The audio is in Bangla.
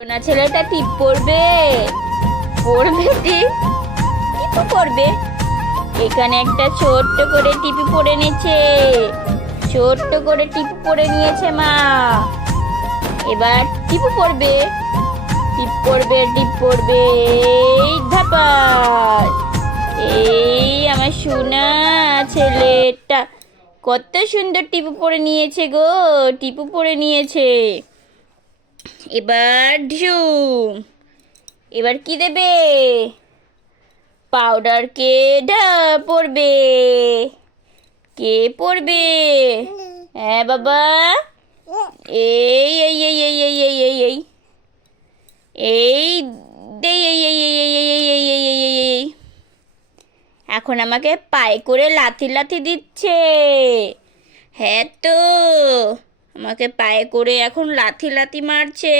না ছেলেটা টিপ পড়বে পড়বে টিপু পড়বে। এখানে একটা ছোট্ট করে টিপি পড়ে নিচ্ছে, ছোট্ট করে টিপু পড়ে নিয়েছে মা। এবার টিপু পড়বে, টিপ পড়বে, টিপ পড়বে। এই ধাপাস, এই আমার সোনা ছেলেটা কত সুন্দর টিপু পড়ে নিয়েছে গো, টিপু পড়ে নিয়েছে। এবার ঝুম, এবার কি দেবে? পাউডার কে পড়বে, কে পড়বে? হ্যাঁ বাবা, এই এই এই এই এই এই এই এই এই দে এই এই এই এই এই এই এই এই এই এই। এখন আমাকে পায়ে করে লাথি লাথি দিচ্ছে। হ্যাঁ তো, আমাকে পায়ে করে এখন লাথি লাথি মারছে।